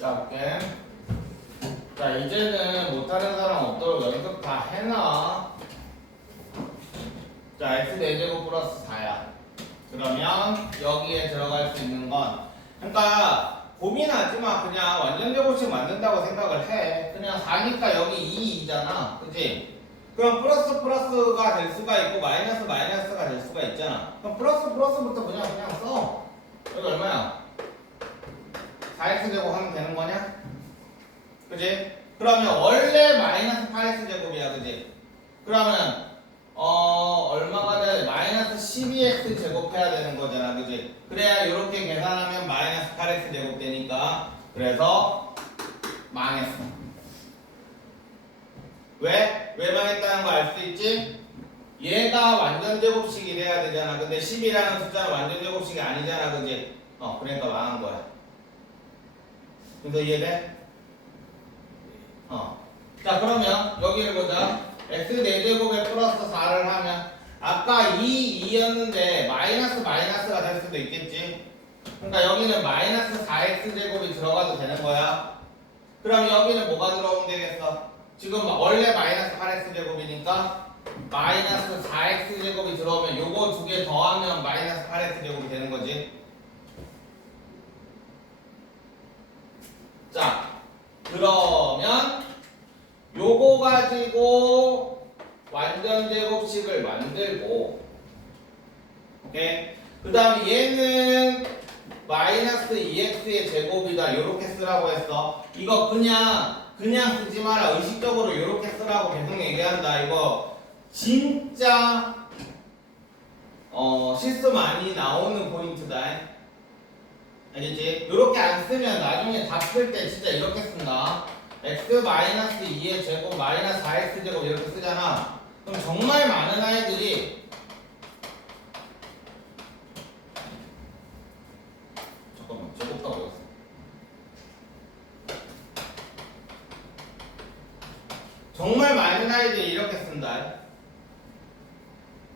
자, 볼게. 자, 이제는 못하는 사람 없도록 연습 다 해놔. 자, x4제곱 플러스 4야. 그러면 여기에 들어갈 수 있는 건, 그러니까 고민하지 마. 그냥 완전 제곱식 만든다고 생각을 해. 그냥 4니까 여기 2잖아. 그치? 그럼 플러스가 될 수가 있고 마이너스가 될 수가 있잖아. 그럼 플러스부터 그냥 써. 여기 얼마야? 4x제곱 하면 되는 거냐? 그지? 그러면 원래 마이너스 8x제곱이야. 그지? 그러면 얼마가 돼? 마이너스 12x제곱 해야 되는 거잖아. 그지? 그래야 이렇게 계산하면 마이너스 8x제곱 되니까. 그래서 망했어. 왜? 왜 망했다는 거 알 수 있지? 얘가 완전 제곱식이 돼야 되잖아. 근데 10이라는 숫자는 완전 제곱식이 아니잖아. 그지? 그러니까 망한 거야. 그래서 이해돼? 자, 그러면 여기를 보자. x4제곱에 플러스 4를 하면 아까 2였는데 마이너스가 될 수도 있겠지. 그러니까 여기는 마이너스 4x제곱이 들어가도 되는 거야. 그럼 여기는 뭐가 들어오면 되겠어? 지금 원래 마이너스 8x제곱이니까 마이너스 4x제곱이 들어오면 요거 두 개 더하면 마이너스 8x제곱이 되는 거지. 자, 그러면 요거 가지고 완전 제곱식을 만들고, 오케이? 그 다음에 얘는 마이너스 2x의 제곱이다. 요렇게 쓰라고 했어. 이거 그냥 쓰지 마라. 의식적으로 요렇게 쓰라고 계속 얘기한다. 이거 진짜 실수 많이 나오는 포인트다. 알겠지? 요렇게 안 쓰면 나중에 답 쓸 때 진짜 이렇게 쓴다. x-2의 제곱 마이너스 4x 제곱 이렇게 쓰잖아. 그럼 정말 많은 아이들이 잠깐만 제곱다 어디갔어? 정말 많은 아이들이 이렇게 쓴다.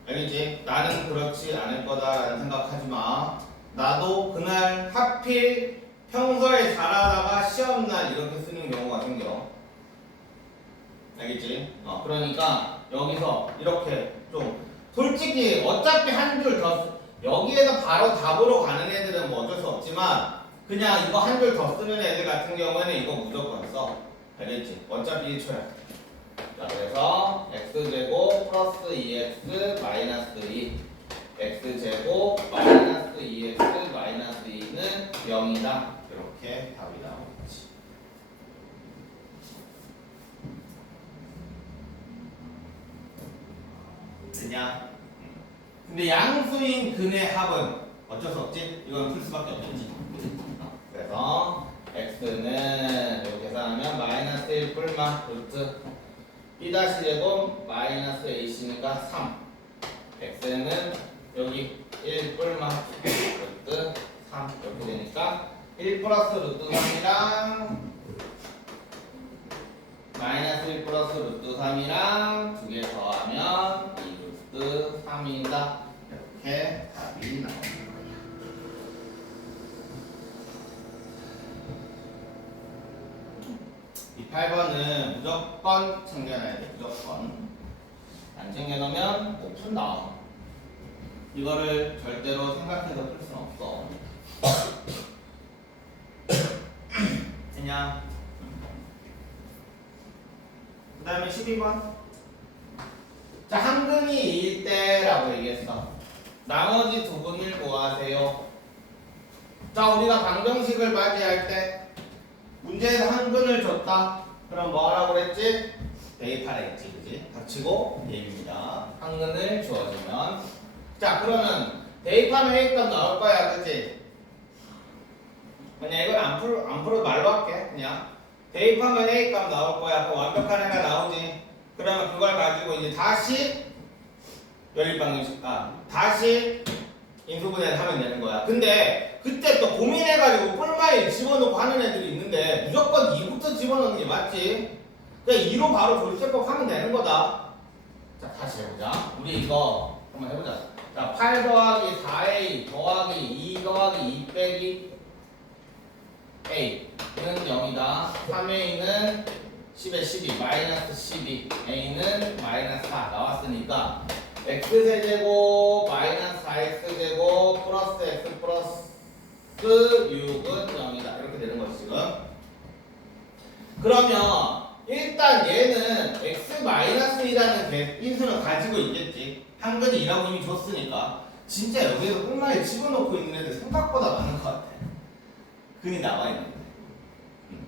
알겠지? 나는 그렇지 않을 거다라는 생각하지 마. 나도 그날 하필 평소에 잘하다가 시험날 이렇게 쓰는 경우가 생겨. 알겠지? 그러니까 여기서 이렇게 좀 솔직히 어차피 한 줄 더 여기에서 바로 답으로 가는 애들은 뭐 어쩔 수 없지만 그냥 이거 한 줄 더 쓰는 애들 같은 경우에는 이거 무조건 써. 알겠지? 어차피 1초야. 자, 그래서 x제곱 플러스 2x 마이너스 2 x제곱 마이너스 2x 마이너스 2는 0이다. 이렇게 답이 나오겠지. 그냥 근데 양수인 근의 합은 어쩔 수 없지? 이건 풀 수밖에 없겠지. 그래서 x는 이렇게 계산하면 마이너스 1 뿔마 루트 b 다시 제곱 마이너스 ac니까 3 x는 여기 1 뿔마 루트 3 이렇게 되니까 1 플러스 루트 3이랑 마이너스 1 플러스 루트 3이랑 두 개 더하면 2 루트 3이다. 이렇게 답이 나옵니다. 이 8번은 무조건 챙겨놔야 돼. 무조건. 안 챙겨놓으면 못 푼다. 이거를 절대로 생각해서 풀 수는 없어. 그냥 그 다음에 12번. 자, 한 근이 2일 때라고 얘기했어. 나머지 두 근을 구하세요. 자, 우리가 방정식을 맞이할 때 문제에서 한 근을 줬다. 그럼 뭐 하라고 그랬지? 대입하라 했지. 그지? 닥치고 예입니다. 한 근을 주어주면. 자, 그러면 대입하면 A값 나올 거야. 그지? 그냥 이건 안 풀어 말로 할게. 그냥 대입하면 A값 나올 거야. 그 완벽한 애가 나오지. 그러면 그걸 가지고 이제 다시 연립방정식 다시 인수분해를 하면 되는 거야. 근데 그때 또 고민해가지고 뿔마에 집어넣고 하는 애들이 있는데 무조건 2부터 집어넣는 게 맞지. 그냥 2로 바로 조립제법 하면 되는 거다. 자, 다시 해보자. 우리 이거 한번 해보자. 자, 8 더하기 4a 더하기 2 더하기 2 빼기 A는 0이다. 3A는 10에 12, 마이너스 12, A는 마이너스 4 나왔으니까 X제곱 마이너스 4X제곱 플러스 X 플러스 6은 0이다. 이렇게 되는 거지 지금. 그러면 일단 얘는 X-1이라는 인수는 가지고 있겠지. 한근이 2라고 이미 줬으니까. 진짜 여기에서 꿀마에 집어넣고 있는 애들 생각보다 많은 것 같아. 근이 나와 있는데.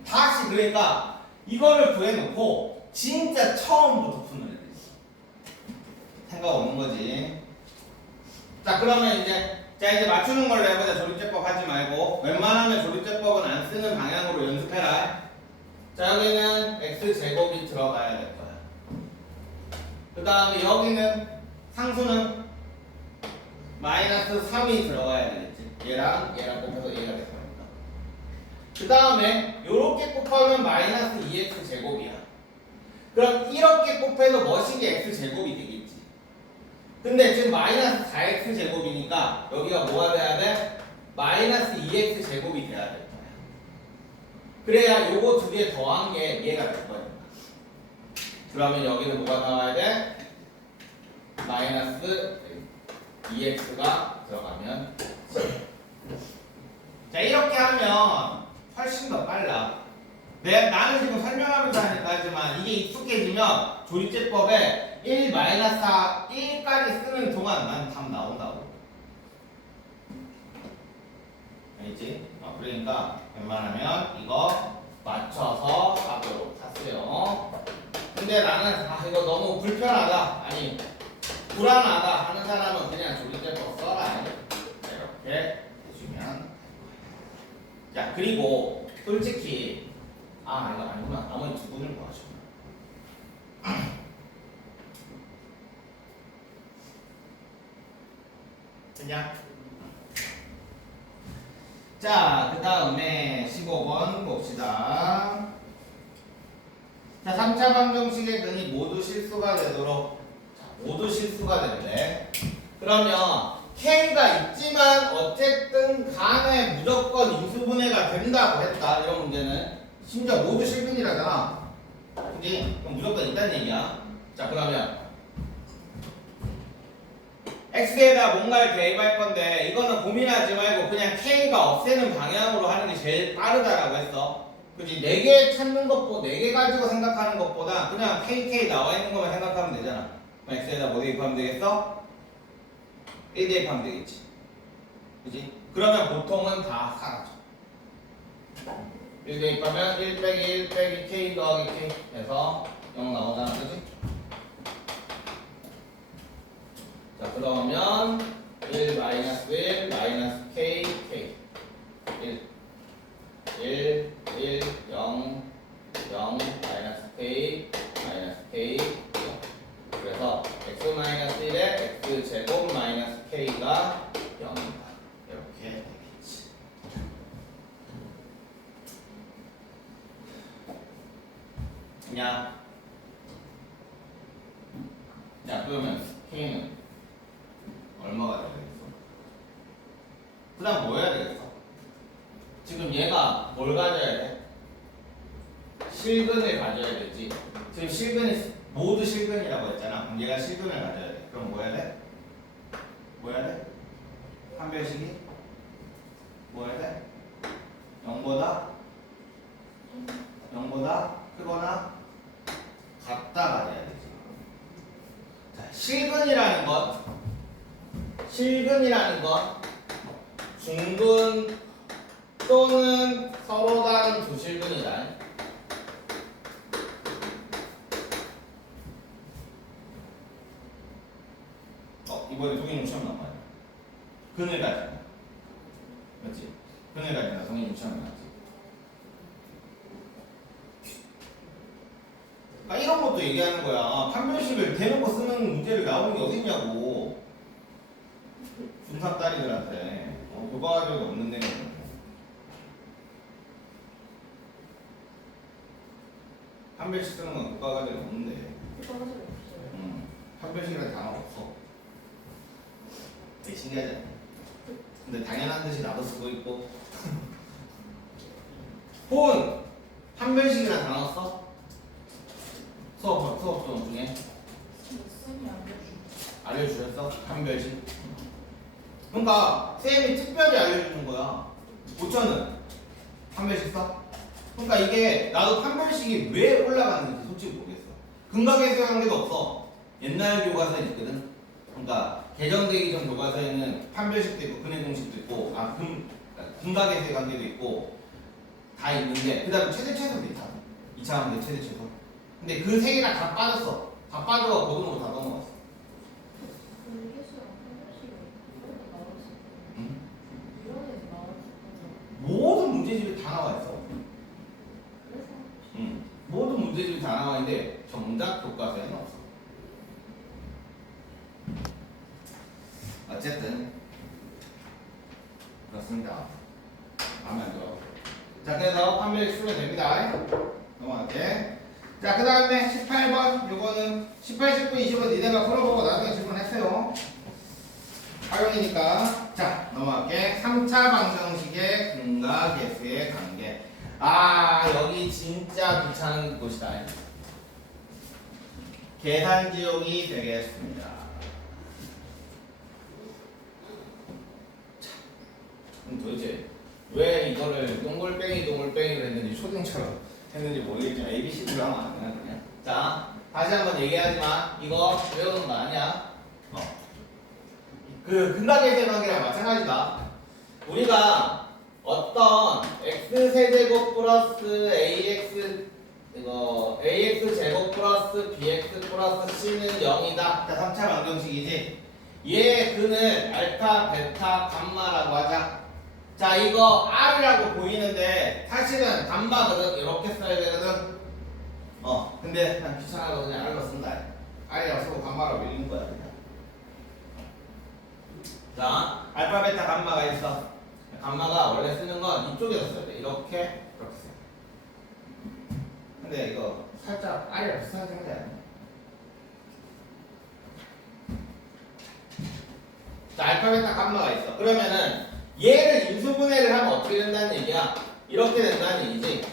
다시 그러니까 이거를 구해놓고 진짜 처음부터 푸는 애들 있어. 생각 없는 거지. 자 그러면 이제 맞추는 걸로 해보자. 조립제법 하지 말고 웬만하면 조립제법은 안 쓰는 방향으로 연습해라. 자 여기는 x제곱이 들어가야 될 거야. 그 다음에 여기는 상수는 마이너스 3이 들어가야 되겠지. 얘랑 곱해서 얘가 될 거니까. 그 다음에 요렇게 곱하면 마이너스 2x제곱이야. 그럼 이렇게 곱해도 머시기 x제곱이 되겠지. 근데 지금 마이너스 4x제곱이니까 여기가 뭐가 돼야 돼? 마이너스 2x제곱이 돼야 돼. 그래야 요거 두 개 더한 게 얘가 될 거야. 그러면 여기는 뭐가 나와야 돼? 마이너스 2x가 들어가면 자 이렇게 하면 훨씬 더 빨라. 나는 지금 설명하면서 하니까 하지만 이게 익숙해지면 조립제법에 1-4, 1까지 쓰는 동안 난 답 나온다고. 알겠지? 그러니까 웬만하면 이거 맞춰서 하도록 하세요. 근데 나는 이거 너무 불편하다, 아니 불안하다 하는 사람은 그냥 조립제법 써라. 이렇게 해주면. 자 그리고 솔직히 이거 아니구나. 나머지 두 분을 구하죠. 그냥 자, 그 다음에 15번 봅시다. 자, 3차 방정식의 근이 모두 실수가 되도록. 자, 모두 실수가 된대. 그러면 K가 있지만 어쨌든 간에 무조건 인수분해가 된다고 했다. 이런 문제는 심지어 모두 실근이라잖아. 그지? 그럼 무조건 있다는 얘기야. 자, 그러면 X에다 뭔가를 대입할 건데 이거는 고민하지 말고 그냥 K가 없애는 방향으로 하는 게 제일 빠르다라고 했어. 그치? 4개 찾는 것보다 4개 가지고 생각하는 것보다 그냥 KK 나와 있는 것만 생각하면 되잖아. 그럼 X에다 뭐 대입하면 되겠어? 1 대입하면 되겠지. 그치? 그러면 보통은 다 사라져. 1 대입하면 1 빼기 1 빼기 K 더하기 K 해서 0 나오잖아. 그치? 자 그러면 1 마이너스 1 마이너스 k k 1 0 0 마이너스 k 마이너스 k 0 그래서 x 마이너스 1에 x 제곱 마이너스 k가 0이다. 이렇게 되겠지. 야 그러면 k는 얼마가 되겠어? 그 다음 뭐 해야 되겠어? 지금 얘가 뭘 가져야 돼? 실근을 가져야 되지. 지금 실근이 모두 실근이라고 했잖아. 그럼 얘가 실근을 가져야 돼. 그럼 뭐 해야 돼? 뭐 해야 돼? 판별식이 뭐 해야 돼? 0보다 크거나 같다 가져야 되지. 자, 실근이라는 건 중근 또는 서로 다른 두 실근이다. 이번에 동인 시험 나와요. 근을 가진다. 그렇지? 근을 가진다. 동인 시험 나왔지. 이런 것도 얘기하는 거야. 판별식을 대놓고 쓰는 문제를 나오는 게 어딨냐고. 중3 딸이들한테 교과학이 없는 데는 판별식 쓰는 건 교과학이 없는데. 판별식이라는 단어가 없어. 되게 신기하지 않아? 근데 당연한 듯이 나도 쓰고 있고 본 판별식이란 단어 써? 수업 동안 중에 쌤이 알려주셨어? 판별식. 그러니까 쌤이 특별히 알려주는 거야. 5천은 판별식 써? 그러니까 이게 나도 판별식이 왜 올라갔는지 솔직히 모르겠어. 근각에서 관계도 없어. 옛날 교과서에 있거든. 그러니까 개정되기 전 교과서에는 판별식도 있고 근해 공식도 있고 근각에서의 관계도 있고 다 있는데 그 다음에 최대 최소도 있잖아. 2차 관계 최대 최소. 근데 그 세 개가 다 빠졌어. 다 빠져서 고등으로 다 넘어갔어. 불교수랑 판별식이 이런 데 나왔을 때 응? 이런 데 나왔을 때 모든 문제집이 다 나와 있어. 그래서 응. 모든 문제집이 다 나와 있는데 정작 교과서에는 없어. 어쨌든 그렇습니다. 마음에 안 들어. 자, 그래서 판별식 쓰면 됩니다. 넘어갈게. 자, 그 다음에 18번 요거는 18, 19, 20은 니네가 풀어보고 나중에 질문했어요. 활용이니까. 자, 넘어갈게. 3차 방정식의 근과 계수의 관계. 아, 여기 진짜 귀찮은 곳이다. 계산 지옥이 되겠습니다. 자, 그럼 도대체 왜 이거를 동글뱅이로 했는지 초딩처럼 했는지 모르겠지만 ABCD로 하면 안 되나 그냥. 자, 다시 한번 얘기하지만 이거 외우는 거 아니야. 그 근각계수의 관계랑 마찬가지다. 우리가 어떤 x세제곱 플러스 ax 제곱 플러스 bx 플러스 c는 0이다. 자, 3차 방정식이지. 얘 그는 알파, 베타, 감마라고 하자. 자, 이거 R이라고 보이는데 사실은 감마거든. 이렇게 써야 되거든. 근데 난 귀찮아서 그냥 R로 쓴다. R이라고 쓰고 감마라고 읽는 거야 그냥. 자, 알파, 베타, 감마가 있어. 감마가 원래 쓰는 건 이쪽에서 써야 돼. 이렇게 써. 근데 이거 살짝 R이랑 비슷한 생각이 아니야. 자, 알파, 베타, 감마가 있어. 그러면은 얘를 인수분해를 하면 어떻게 된다는 얘기야? 이렇게 된다는 얘기지.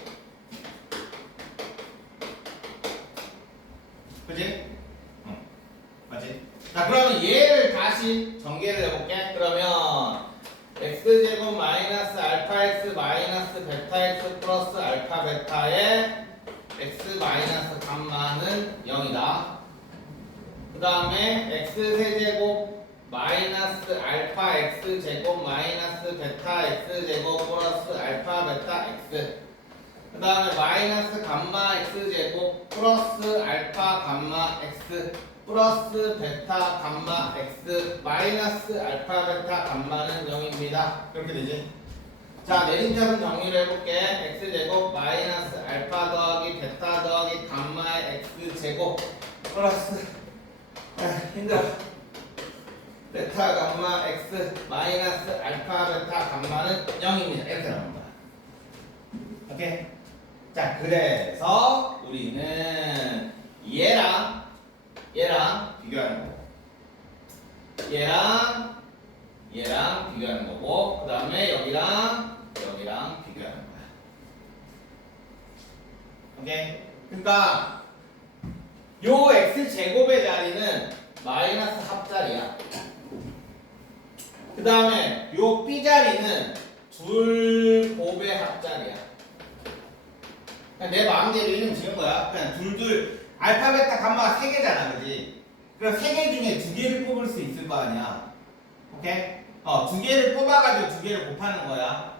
그지? 응. 맞지? 자, 그러면 얘를 다시 전개를 해볼게. 그러면 x제곱 마이너스 알파 x 마이너스 베타 x 플러스 알파 베타의 x 마이너스 감마는 0이다. 그 다음에 x 세제곱 마이너스 알파 x 제곱 마이너스 베타 x 제곱 플러스 알파 베타 x. 그 다음에 마이너스 감마 x 제곱 플러스 알파 감마 x 플러스 베타 감마 x 마이너스 알파 베타 감마는 0입니다. 그렇게 되지. 자, 내림차순 정리를 해볼게. x 제곱 마이너스 알파 더하기 베타 더하기 감마의 x 제곱 플러스 힘들어. 베타 감마 x 마이너스 알파 베타 감마는 0입니다. 이렇게 나오는 거야. 오케이? 자, 그래서 우리는 얘랑 비교하는 거고, 얘랑 비교하는 거고, 그 다음에 여기랑 비교하는 거야. 오케이? 그러니까 요 x 제곱의 자리는 마이너스 합자리야. 그 다음에 요 b 자리는 둘 곱의 합자리야. 그냥 내 마음대로 이름 지은 거야. 그냥 둘 알파, 베타, 감마가 3개잖아, 그지? 그럼 3개 중에 2개를 뽑을 수 있을 거 아니야. 오케이? 2개를 뽑아가지고 2개를 곱하는 거야.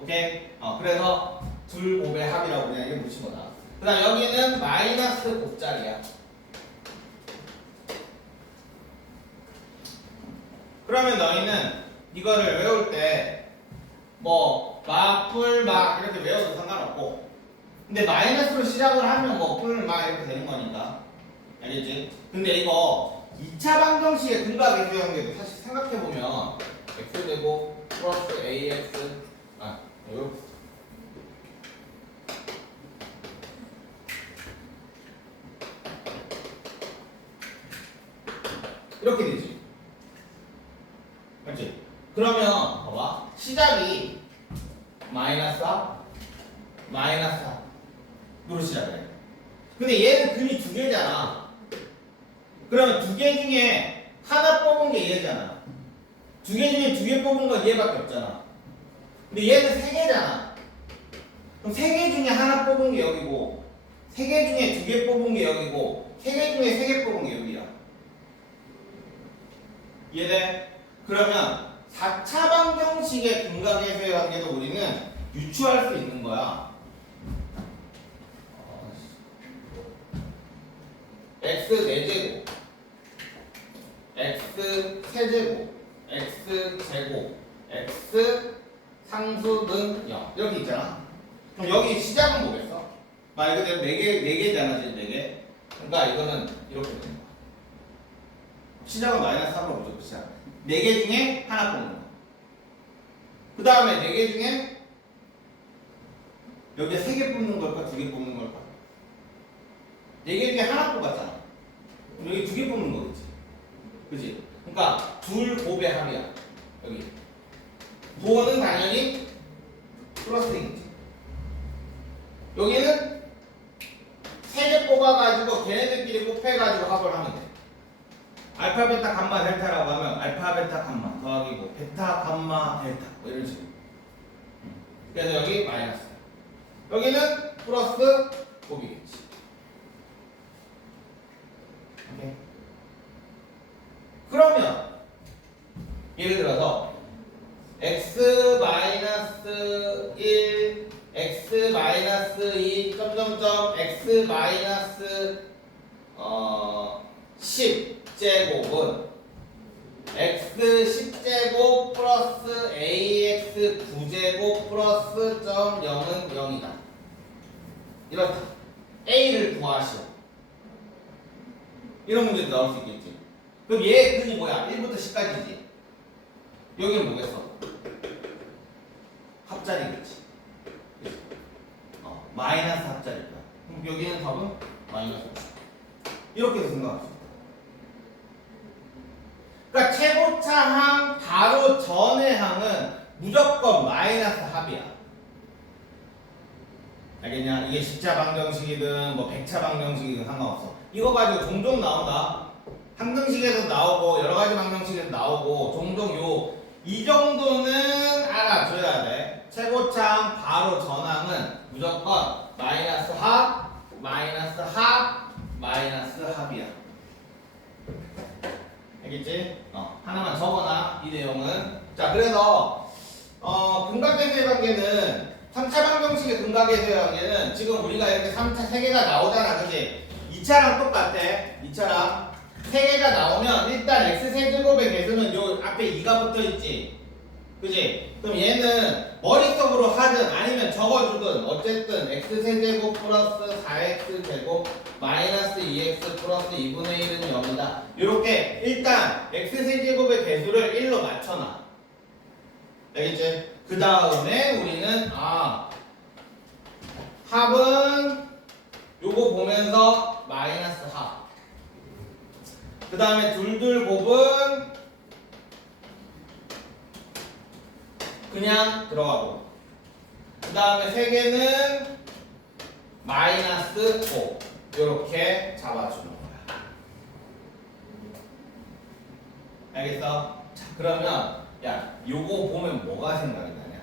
오케이? 그래서 둘 곱의 합이라고 그냥 이름 붙인 거다. 그 다음 여기는 마이너스 곱자리야. 그러면 너희는 이거를 외울 때 뭐 풀, 이렇게 외워도 상관없고, 근데 마이너스로 시작을 하면 뭐 풀, 이렇게 되는 거니까. 알겠지? 근데 이거 2차 방정식의 근각계수의 관계도 사실 생각해보면 x제곱 플러스 ax 이렇게 되지. 그렇지? 그러면 봐봐, 시작이 마이너스 마이너스 4로 시작해. 근데 얘는 근이 두 개잖아. 그러면 두 개 중에 하나 뽑은 게 얘잖아. 두 개 중에 두 개 뽑은 건 얘밖에 없잖아. 근데 얘는 세 개잖아. 그럼 세 개 중에 하나 뽑은 게 여기고, 세 개 중에 두 개 뽑은 게 여기고, 세 개 중에 세 개 뽑은 게 여기야. 이해돼? 그러면 4차 방정식의 근각에서의 관계도 우리는 유추할 수 있는 거야. x 4제곱, x 세제곱, x 제곱, x 상수는 0 이렇게 있잖아. 그럼 여기 시작은 뭐겠어? 말 그대로 4개잖아 지금 4개. 그러니까 이거는 이렇게 되는 거야. 시작은 마이너스 3으로 무조건 시작. 4개 중에 하나 뽑는 거. 그 다음에 4개 중에 여기에 3개 뽑는 걸까? 2개 뽑는 걸까? 4개 중에 하나 뽑았잖아. 그럼 여기 2개 뽑는 거겠지. 그치? 그러니까 둘 곱의 합이야. 여기. 부호는 당연히 플러스이겠지. 여기는 3개 뽑아가지고 걔네들끼리 곱해가지고 합을 하면 돼. 알파, 베타, 감마, 델타라고 하면 알파, 베타, 감마 더하기 뭐 베타, 감마, 델타 뭐 이런 식으로. 그래서 여기 마이너스. 여기는 플러스 곱이겠지. 오케이. 그러면 예를 들어서 x 마이너스 1, x 마이너스 2, 점점점 x 마이너스 10제곱은 x 10제곱 플러스 ax 9제곱 플러스 점 0은 0이다. 이렇다. a를 구하시오. 이런 문제도 나올 수 있겠지. 그럼 얘의 근이 뭐야? 1부터 10까지지. 여기는 뭐겠어? 합자리겠지. 마이너스 합자리일 거야. 그럼 여기는 답은 마이너스. 이렇게 해서 생각할 수 있다. 그러니까 최고차 항 바로 전의 항은 무조건 마이너스 합이야. 알겠냐? 이게 10차 방정식이든 뭐 100차 방정식이든 상관없어. 이거 가지고 종종 나온다. 항등식에서 나오고 여러 가지 방정식에서 나오고 종종 이 정도는 알아줘야 돼. 최고차 항 바로 전항은 무조건 마이너스 합, 마이너스 합, 마이너스 합이야. 알겠지? 하나만 적어놔. 이 내용은. 자, 그래서 근각계수의 관계는 3차 방정식의 근각계수의 관계는 지금 우리가 이렇게 3차 3개가 나오잖아. 그치? 2차랑 똑같아. 2차랑 3개가 나오면 일단 x세제곱의 개수는 요 앞에 2가 붙어있지. 그치? 그럼 얘는 머릿속으로 하든 아니면 적어주든 어쨌든 x세제곱 플러스 4x제곱 마이너스 2x 플러스 2분의 1은 0이다. 이렇게 일단 x세제곱의 개수를 1로 맞춰놔. 알겠지? 그 다음에 우리는 합은 요거 보면서 마이너스 합. 그 다음에 둘둘 곱은 그냥 들어가고. 그 다음에 세 개는 마이너스 5. 요렇게 잡아주는 거야. 알겠어? 자, 그러면 야, 요거 보면 뭐가 생각이 나냐?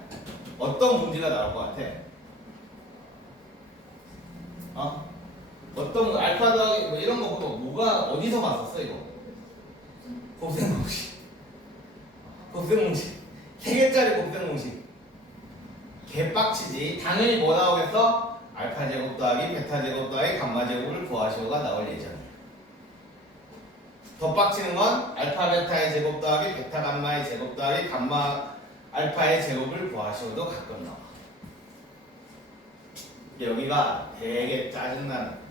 어떤 문제가 나올 것 같아? 어떤 알파 더하기 뭐 이런 거 보고 뭐가 어디서 봤었어 이거? 곱셈 공식. 곱셈 공식. 3개짜리 곱셈 공식. 개빡치지. 당연히 뭐 나오겠어? 알파 제곱 더하기 베타 제곱 더하기 감마 제곱을 구하시오가 나올 예정이야. 더 빡치는 건 알파 베타의 제곱 더하기 베타 감마의 제곱 더하기 감마 알파의 제곱을 구하시오도 가끔 나와. 여기가 되게 짜증나는.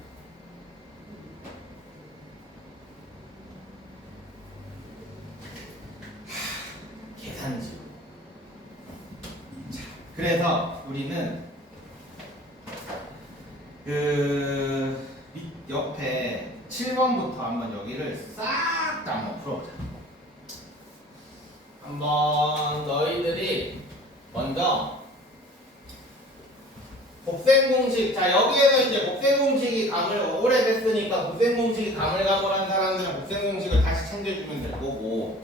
계산지. 자, 그래서 우리는 그 밑 옆에 7번부터 한번 여기를 싹 다 한번 풀어보자. 한번 너희들이 먼저 곱셈 공식. 자, 여기에서 이제 곱셈 공식이 오래됐으니까 곱셈 공식이 가물가물한 사람들은 곱셈 공식을 다시 챙겨주면 될 거고.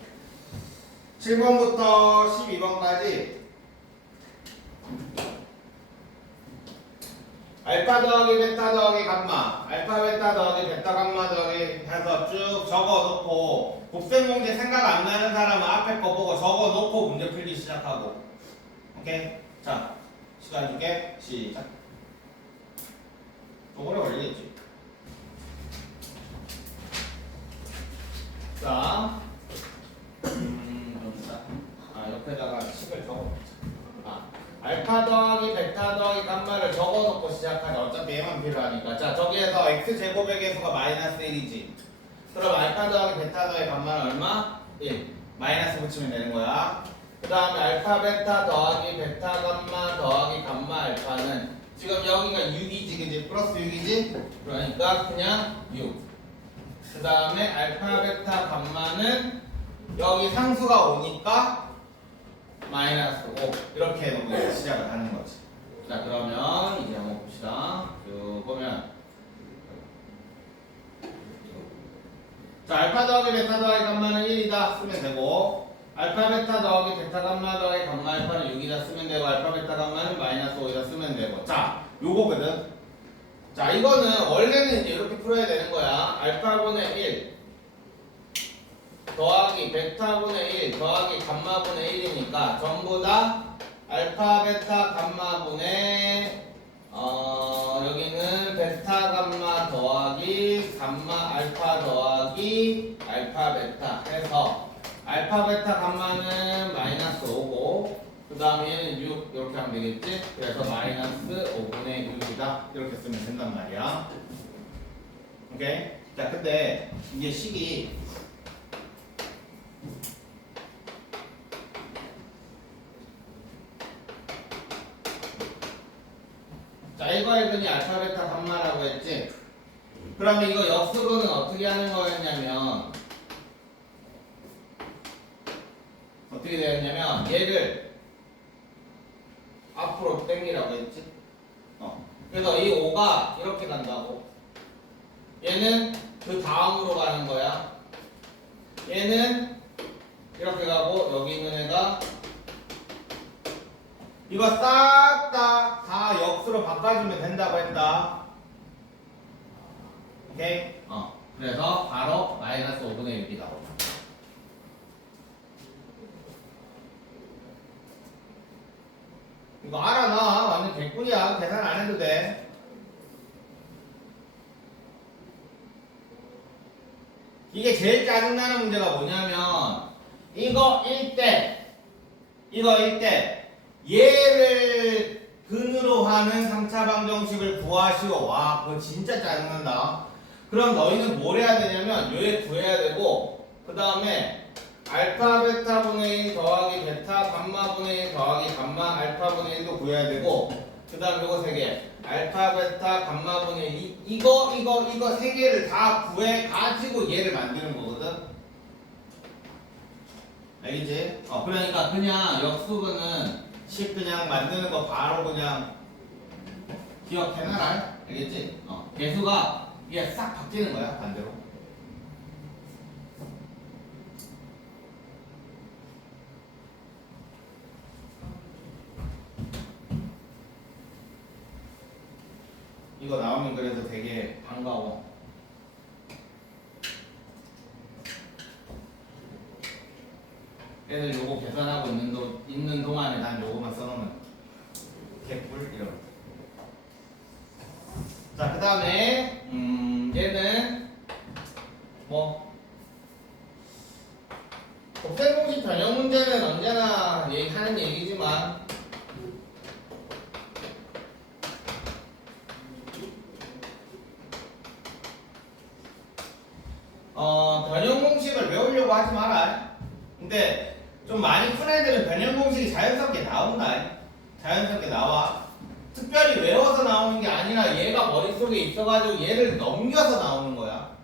7번부터 12번까지 알파 더하기 베타 더하기 감마, 알파 베타 더하기 베타 감마 더하기 해서 쭉 적어놓고 곱셈 공식 생각 안 나는 사람은 앞에 거 보고 적어놓고 문제 풀기 시작하고. 오케이? 자, 시간 줄게. 시작. 좀 오래 걸리겠지. 자, 옆에다가 식을 적어놓자. 알파 더하기 베타 더하기 감마를 적어놓고 시작하자. 어차피 얘만 필요하니까. 자, 저기에서 x제곱의 개수가 마이너스 1이지. 그럼 알파 더하기 베타 더하기 감마는 얼마? 1. 마이너스 붙이면 되는 거야. 그 다음에 알파 베타 더하기 베타 감마 더하기 감마 알파는 지금 여기가 6이지, 그지? 플러스 6이지? 그러니까 그냥 6. 그 다음에 알파 베타 감마는 여기 상수가 오니까 마이너스 5 이렇게 해놓고 이제 시작을 하는 거지. 자, 그러면 이제 한번 봅시다. 쭉 보면 자, 알파 더하기 베타 더하기 감마는 1이다 쓰면 되고, 알파 베타 더하기 베타 감마 더하기 감마 알파는 6이다 쓰면 되고, 알파 베타 감마는 마이너스 5이다 쓰면 되고. 자, 요거거든. 자, 이거는 원래는 이제 이렇게 풀어야 되는 거야. 알파분의 1 더하기 베타분의 1 더하기 감마분의 1이니까 전부 다 알파 베타 감마분의 여기는 베타 감마 더하기 감마 알파 더하기 알파 베타 해서 알파 베타 감마는 마이너스 5고 그 다음에 얘는 6 이렇게 하면 되겠지? 그래서 마이너스 5분의 6이다 이렇게 쓰면 된단 말이야. 오케이? 자, 근데 이게 식이 자, 이거의 근이 알파 베타 감마라고 했지? 그러면 이거 역수로는 어떻게 하는 거였냐면 어떻게 되었냐면 얘를 앞으로 땡기라고 했지? 그래서 이 5가 이렇게 간다고. 얘는 그 다음으로 가는 거야. 얘는 이렇게 가고 여기 있는 애가 이거 싹 다 역수로 바꿔주면 된다고 했다. 오케이? 그래서 바로 마이너스 5분의 6이 나오죠. 이거 알아놔. 완전 개꿀이야. 계산 안 해도 돼. 이게 제일 짜증나는 문제가 뭐냐면 이거 1대 얘를 근으로 하는 3차 방정식을 구하시오. 와, 그거 진짜 짜증난다. 그럼 너희는 뭘 해야 되냐면 얘 구해야 되고 그 다음에 알파 베타 분의 1 더하기 베타 감마 분의 1 더하기 감마 알파 분의 1도 구해야 되고 그 다음 요거 3개 알파 베타 감마 분의 2 이거 3개를 다 구해 가지고 얘를 만드는 거거든. 알겠지? 그러니까 그냥 역수분은 식 그냥 만드는 거 바로 그냥 기억해놔라. 알겠지? 개수가 이게 싹 바뀌는 거야 반대로. 이거 나오면 그래서 되게 반가워. 애들 요거 계산하고 있는 동안에 난 요거만 써놓으면 개꿀 이런. 자, 그 다음에 얘는 뭐 곱셈 공식 변형 문제는 언제나 하는 얘기지만 변형 공식을 외우려고 하지 마라. 근데 좀 많이 푼 애들은 변형 공식이 자연스럽게 나온다. 자연스럽게 나와. 특별히 외워서 나오는 게 아니라 얘가 머릿속에 있어가지고 얘를 넘겨서 나오는 거야.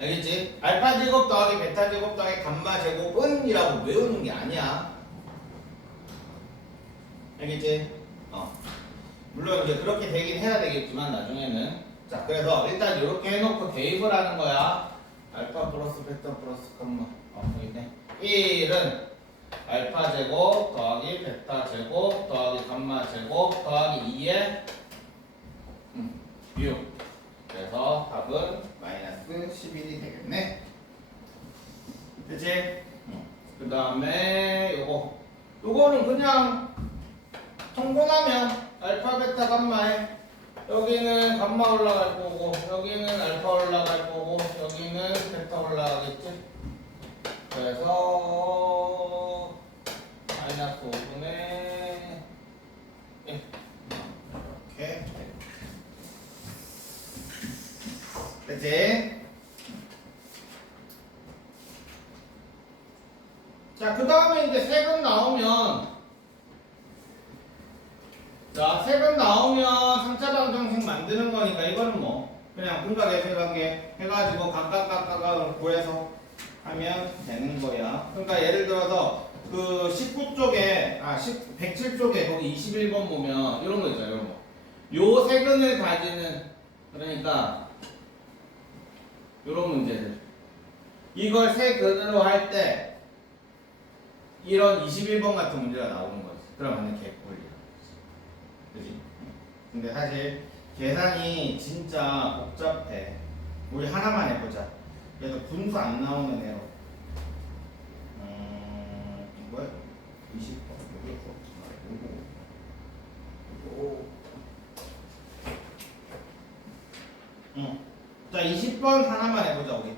알겠지? 알파 제곱 더하기 베타 제곱 더하기 감마 제곱은 이라고 외우는 게 아니야. 알겠지? 물론 이제 그렇게 되긴 해야 되겠지만 나중에는. 자, 그래서 일단 이렇게 해놓고 대입을 하는 거야. 알파 플러스 베타 플러스 감마. 여기 있네. 1은 알파 제곱 더하기 베타 제곱 더하기 감마 제곱 더하기 2의 6. 그래서 답은 마이너스 11이 되겠네. 그치? 그 다음에 요거는 그냥 통분하면 알파 베타 감마에 여기는 감마 올라갈 거고 여기는 알파 올라갈 거고 여기는 베타 올라가겠지. 그래서 마이너스 5분의 1 이렇게. 그치? 자, 그 다음에 이제 세금 나오면, 자, 세금 나오면 3차 방정식 만드는 거니까 이거는 뭐 그냥 분각예술관계 해가지고 각각을 구해서 하면 되는 거야. 그러니까 예를 들어서 그 19쪽에 107쪽에 거기 21번 보면 이런 거 있잖아요. 이런 거. 요 세근을 가지는, 그러니까 이런 문제들. 이걸 세근으로 할 때 이런 21번 같은 문제가 나오는 거지. 그러면 개꿀이야. 그지? 근데 사실 계산이 진짜 복잡해. 우리 하나만 해보자. 그래서 분수 안 나오는 애로. 이거야? 20번. 자, 20번 하나만 해보자, 우리.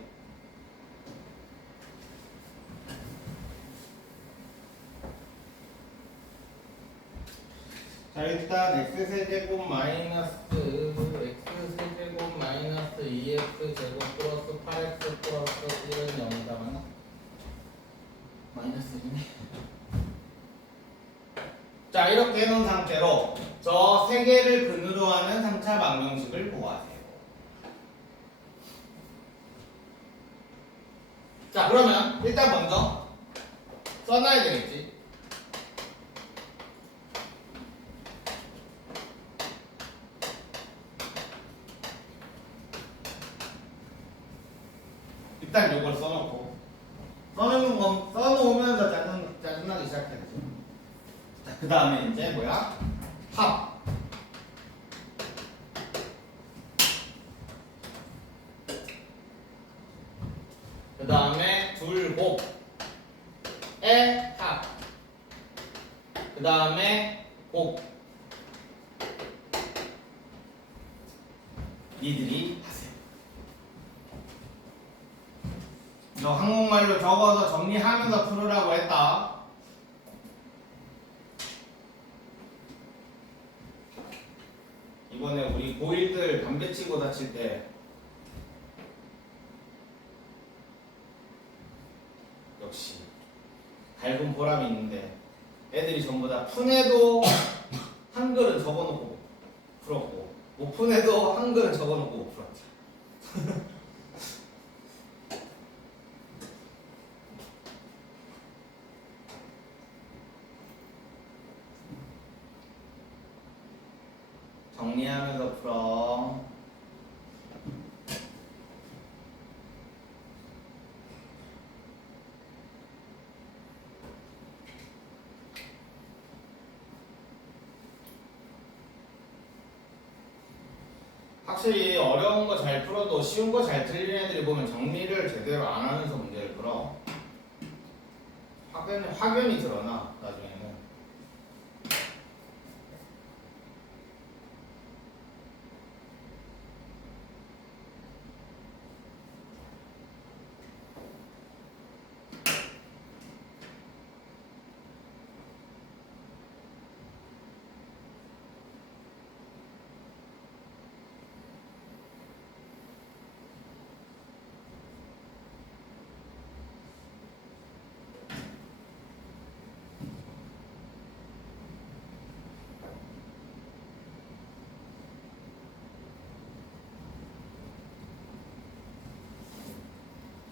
자, 일단 x세제곱 마이너스 x세제곱 마이너스 2x제곱 플러스 8x 플러스 1은 0이다 맞나? 마이너스 1이네. 자, 이렇게 해놓은 상태로 저 세 개를 근으로 하는 3차 방정식을 구하세요. 자, 그러면 일단 먼저 써놔야 되겠지. 일단 요걸 써놓고 써놓으면서 짜증나기 시작해야지. 자, 그 다음에 이제 뭐야? 합. 그 다음에 둘곱의 합. 그 다음에 곱. 니들이 하세요. 너 한국말로 적어서 정리하면서 풀으라고 했다. 이번에 우리 고1들 담배 치고 다칠 때 역시 밝은 보람이 있는데 애들이 전부 다 푼에도 한글은 적어놓고 풀었고 못 푼에도 한글은 적어놓고 풀었지. 정리하면서 풀어. 확실히 어려운 거 잘 풀어도 쉬운 거 잘 틀리는 애들이 보면 정리를 제대로 안 하면서 문제를 풀어. 확연히 드러나 나중에는.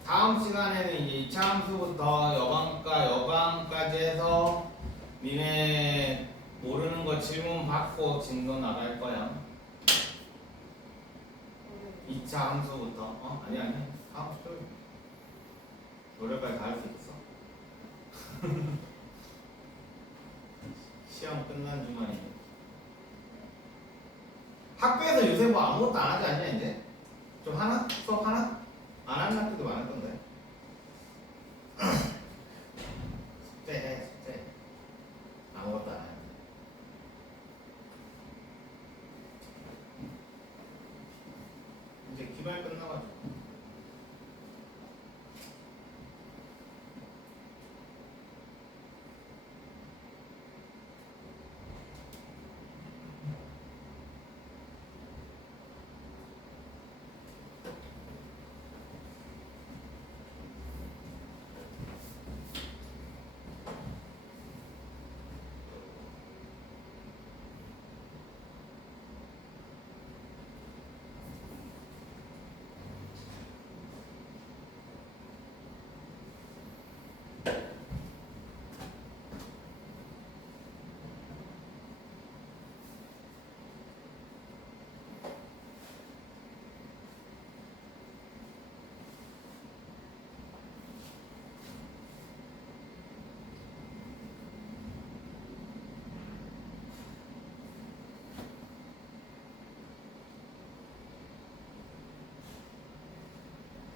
다음 시간에는 이제 2차 함수부터 여방까지 해서 니네 모르는 거 질문 받고 진도 나갈 거야. 2차 함수부터. 아니 다음 주 월요일까지 다 할 수 있어. 시험 끝난 주말이네. 학교에서 요새 뭐 아무것도 안 하지 않냐 이제? 좀 하나? 수업 하나? 안 하는 학교도 많을 건데. 숙제해 숙제. 아무것도 안 하는데. 이제 기말 끝나가지고.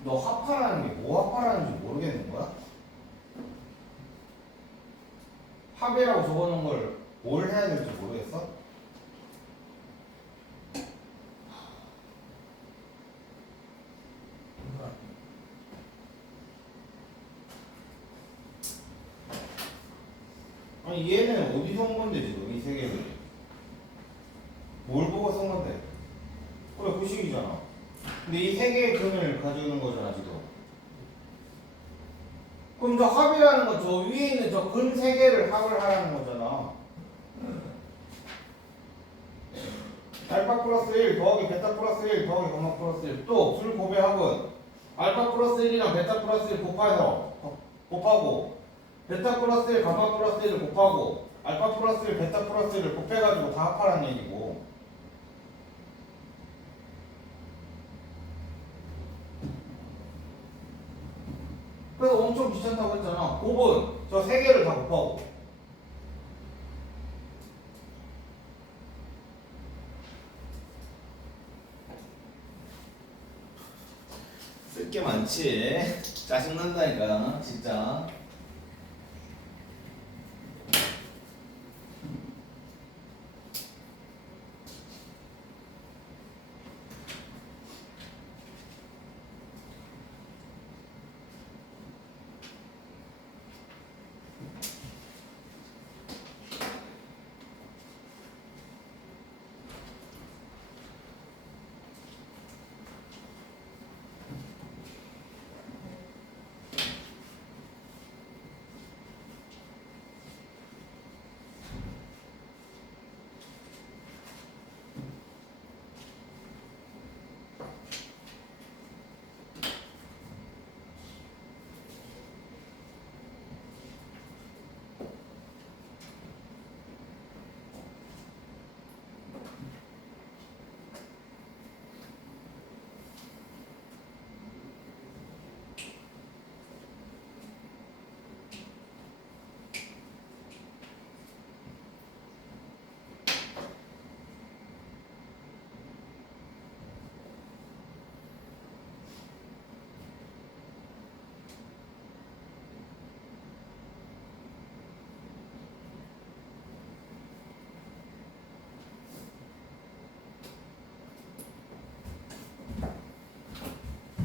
너 합하라는 게 뭐 합하라는지 모르겠는 거야? 합이라고 적어놓은 걸 뭘 해야 될지 모르겠어? 아니 얘는 어디서 온 건데 지금 이 세 개를 뭘 보고 쓴 건데? 그래 그 식이잖아. 근데 이 세 개의 근을 가지고 있는 거잖아 지금. 그럼 저 합이라는 건 저 위에 있는 저 근 세 개를 합을 하라는 거잖아. 알파 플러스 1 더하기 베타 플러스 1 더하기 감마 플러스 1. 또 불고배합은 알파 플러스 1이랑 베타 플러스 1 곱하고 베타 플러스 1 감마 플러스 1을 곱하고 알파 플러스 1 베타 플러스 1을 곱해가지고 다 합하라는 얘기고. 그래서 엄청 귀찮다고 했잖아. 곱은 저 세 개를 다 곱하고. 쓸 게 많지. 짜증난다니까 진짜.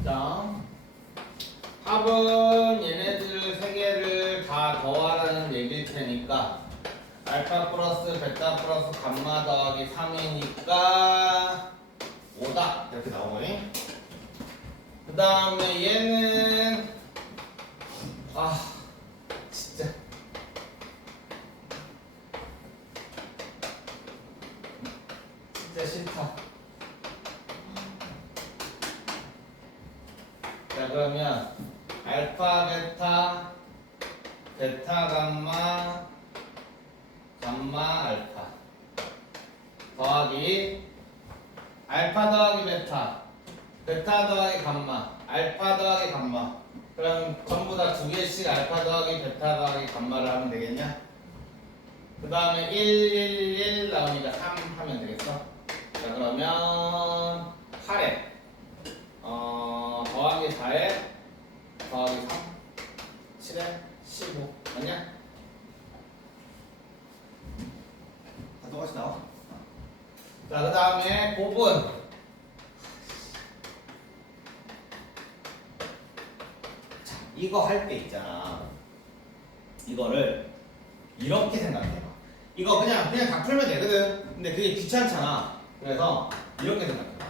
자, 합은 얘네들 세 개를 다 더하라는 얘기일 테니까 알파 플러스 베타 플러스 감마 더하기 3이니까 5다 이렇게 나오네. 그 다음에 얘는 진짜 싫다. 자 그러면 알파 베타 베타 감마 감마 알파 더하기 알파 더하기 베타 베타 더하기 감마 알파 더하기 감마. 그럼 전부 다 두 개씩 알파 더하기 베타 더하기 감마를 하면 되겠냐? 그 다음에 1, 1, 1 나오니까 3 하면 되겠어? 자 그러면 8에 더하기 4에 더하기 3 7에 15 맞냐? 다 똑같이 나와. 자 그 다음에 곱은 이거 할 때 있잖아. 이거를 이렇게 생각해봐. 이거 그냥 다 풀면 되거든. 근데 그게 귀찮잖아. 그래서 이렇게 생각해봐.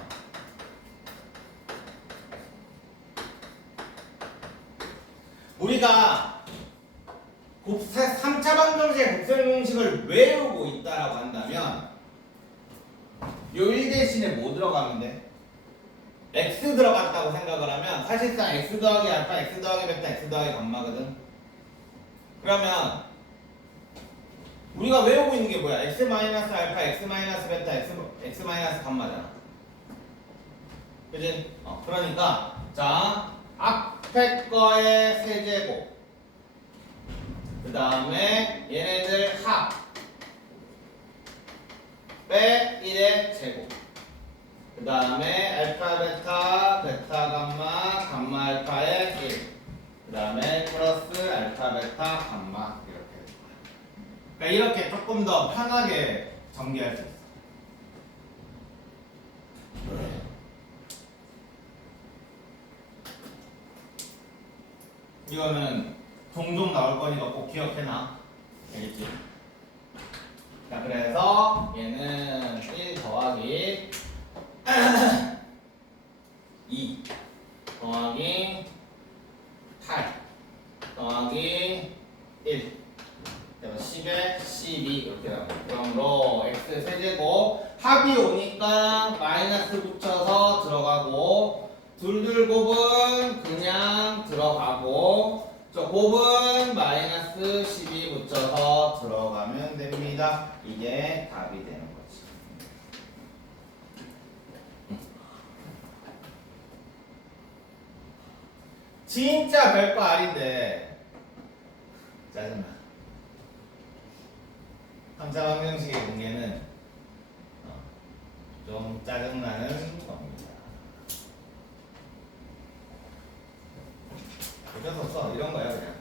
우리가 3차 방정식의 곱셈 공식을 외우고 있다라고 한다면 요 1 대신에 뭐 들어가면 돼? x 들어갔다고 생각을 하면 사실상 x 더하기 알파, x 더하기 베타, x 더하기 감마거든. 그러면 우리가 외우고 있는 게 뭐야? x 마이너스 알파, x 마이너스 베타, x 마이너스 감마잖아. 그지? 그러니까 자 앞에 거의 세제곱 그 다음에 얘네들 합 빼 1의 제곱 그 다음에 알파 베타 베타 감마 감마 알파의 1 그 다음에 플러스 알파 베타 감마 이렇게. 그러니까 이렇게 조금 더 편하게 전개할 수 있어. 이거는 종종 나올 거니까 꼭 기억해놔. 알겠지? 자 그래서 얘는 1 더하기 2 더하기 8 더하기 1 10에 12 이렇게 나옵니다. 그러므로 x 세제곱 합이 오니까 마이너스 붙여서 들어가고 둘둘 곱은 그냥 들어가고 저 곱은 마이너스 12 붙여서 들어가면 됩니다. 이게 답이 되는 거지. 진짜 별거 아닌데 짜증나. 3차 방정식의 공개는 좀 짜증나는 겁니다. 어쩔 수 없어. 이런 거야 그냥.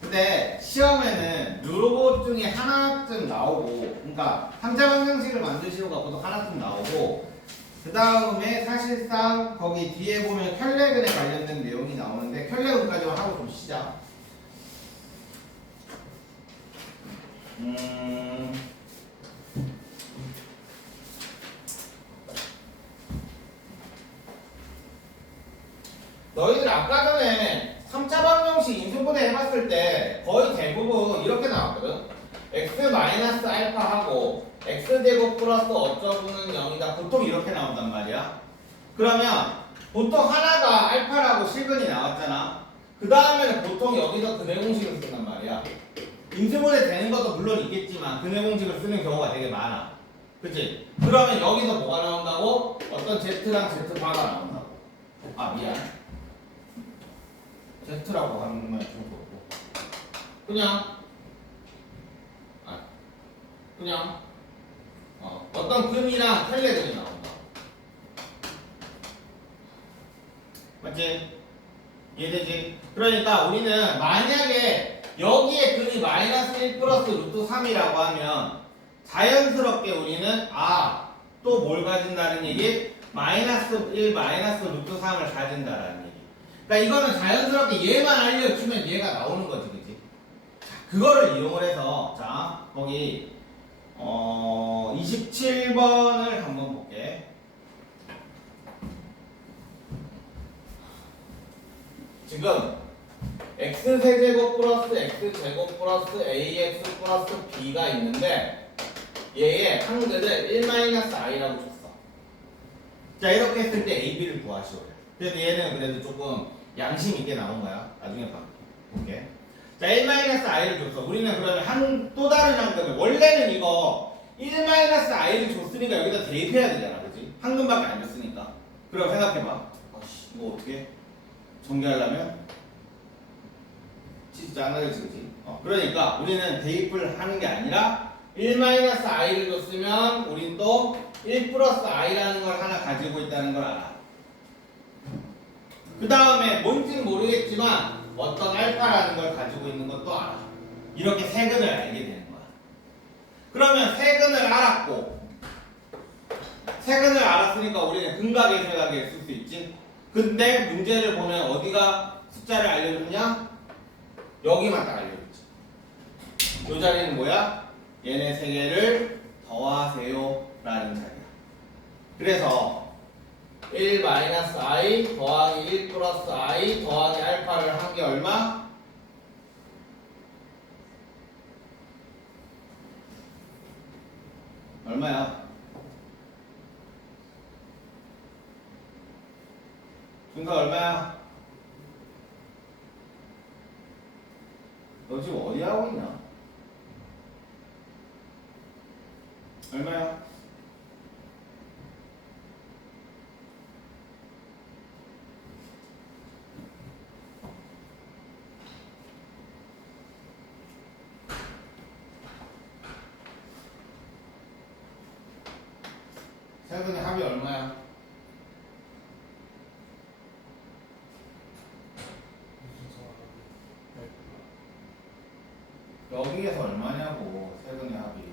근데 시험에는 요것 중에 하나쯤 나오고 그러니까 3차 방정식을 만드시고 갖고도 하나쯤 나오고 그 다음에 사실상 거기 뒤에 보면 혈례근에 관련된 내용이 나오는데 혈례근까지만 하고 좀 쉬자. 너희들 아까 전에 3차 방정식 인수분해 해봤을 때 거의 대부분 이렇게 나왔거든. x 마이너스 알파하고 x제곱 플러스 어쩌고는 0이다. 보통 이렇게 나온단 말이야. 그러면 보통 하나가 알파라고 실근이 나왔잖아. 그 다음에는 보통 여기서 근해 공식을 쓴단 말이야. 인수분해 되는 것도 물론 있겠지만 근해 공식을 쓰는 경우가 되게 많아. 그치? 그러면 여기서 뭐가 나온다고? 어떤 z랑 z바가 나온다고. 아 미안. Z라고 하는 것만 좀 그렇고 그냥 어떤 근이랑 혈례근이 나온다. 맞지? 이해되지? 그러니까 우리는 만약에 여기에 근이 마이너스 1 플러스 루트 3이라고 하면 자연스럽게 우리는 또 뭘 가진다는 얘기? 마이너스 1 마이너스 루트 3을 가진다라는 얘기. 그러니까 이거는 자연스럽게 얘만 알려주면 얘가 나오는 거지, 그치? 자, 그거를 이용을 해서, 자, 거기, 27번을 한번 볼게. 지금, x세제곱 플러스 x제곱 플러스 ax 플러스 b가 있는데, 얘의 한글을 1-i라고 줬어. 자, 이렇게 했을 때 a, b를 구하시오. 그래도 얘는 그래도 조금 양심 있게 나온 거야. 나중에 볼게. 자, 1-i를 줬어. 우리는 그러면 또 다른 항금을, 원래는 이거 1-i를 줬으니까 여기다 대입해야 되잖아. 그지? 항금밖에 안 줬으니까. 그럼 생각해봐. 이거 어떻게 전개하려면? 진짜 안 하겠지, 그지? 그러니까 우리는 대입을 하는 게 아니라 1-i를 줬으면 우린 또 1+i라는 걸 하나 가지고 있다는 걸 알아. 그 다음에 뭔지는 모르겠지만 어떤 알파라는 걸 가지고 있는 것도 알아. 이렇게 세근을 알게 되는 거야. 그러면 세근을 알았고, 세근을 알았으니까 우리는 근각의 세각을 쓸 수 있지. 근데 문제를 보면 어디가 숫자를 알려줬냐? 여기만 딱 알려줬지. 이 자리는 뭐야? 얘네 세 개를 더하세요 라는 자리야. 그래서 1-i 더하기 1+i 더하기 알파를 한 게 얼마? 얼마야? 중간 얼마야? 너 지금 어디 하고 있냐? 얼마야? 세븐의 합이 얼마야? 여기에서 얼마냐고, 세븐의 합이.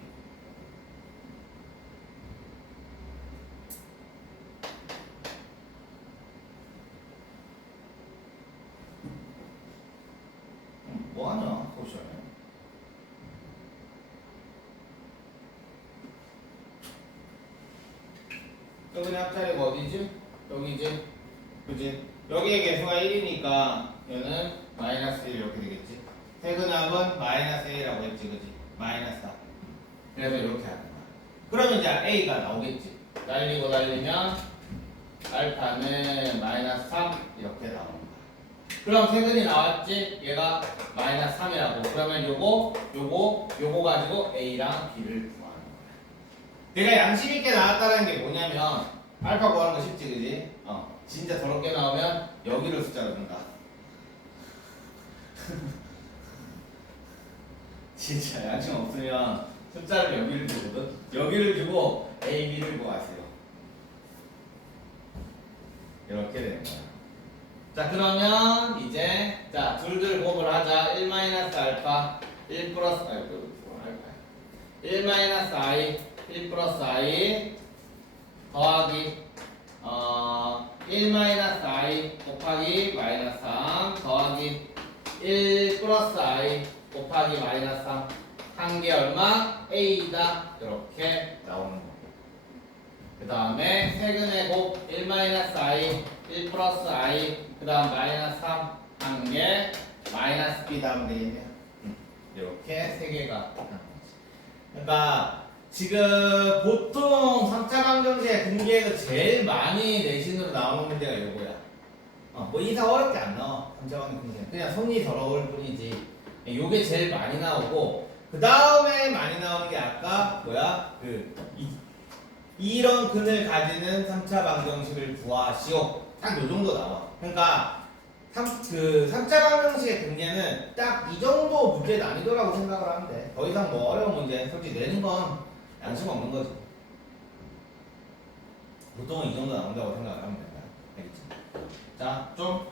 뭐하냐, 소시얼에. 세븐의 합자리가 어디지? 여기지? 그지? 여기에 개수가 1이니까 얘는 -1 이렇게 되겠지. 세근의 합은 -a라고 했지, 그지? -4. 그래서 이렇게 하는 거야. 그러면 이제 a가 나오겠지. 날리고 날리면 알파는 -3 이렇게 나오는 거야. 그럼 세근이 나왔지? 얘가 -3이라고. 그러면 요거 가지고 a랑 b를 구하는 거야. 내가 양심 있게 나왔다는 게 뭐냐면 알파 구하는 거 쉽지, 그지? 진짜 더럽게 나오면 여기를 숫자로 준다. 진짜 양심 없으면 숫자를 여기를 주거든. 여기를 주고 A, B를 구하세요. 이렇게 되는 거야. 자, 그러면 이제 자 둘둘 곱을 하자. 1-알파 1 플러스 아이고 알파 1-i 1+i 더하기 1-i 곱하기 -3 더하기 1+i 곱하기 -3 한 게 얼마? a다. 이렇게 나오는 거고. 그 다음에 세근의 곱 1-i 1+i 그 다음 -3 한 게 -b 다음 되겠네요. 이렇게 세 개가 나오는 거지. 그러니까 지금 보통 3차 방정식의 근계에서 제일 많이 내신으로 나오는 문제가 이거야. 뭐 이상 어렵게 안 나와. 3차 방정식 근계 그냥 손이 더러울 뿐이지. 요게 제일 많이 나오고 그 다음에 많이 나오는 게 아까 뭐야? 이런 근을 가지는 3차 방정식을 구하시오. 딱 요 정도 나와. 그러니까 3차 방정식의 근계는 딱 이 정도 문제 난이도라고 생각을 하면 돼. 더 이상 뭐 어려운 문제 솔직히 내는 건 양심 없는 거지. 보통은 이 정도 나온다고 생각을 하면 된다. 알겠지? 자, 좀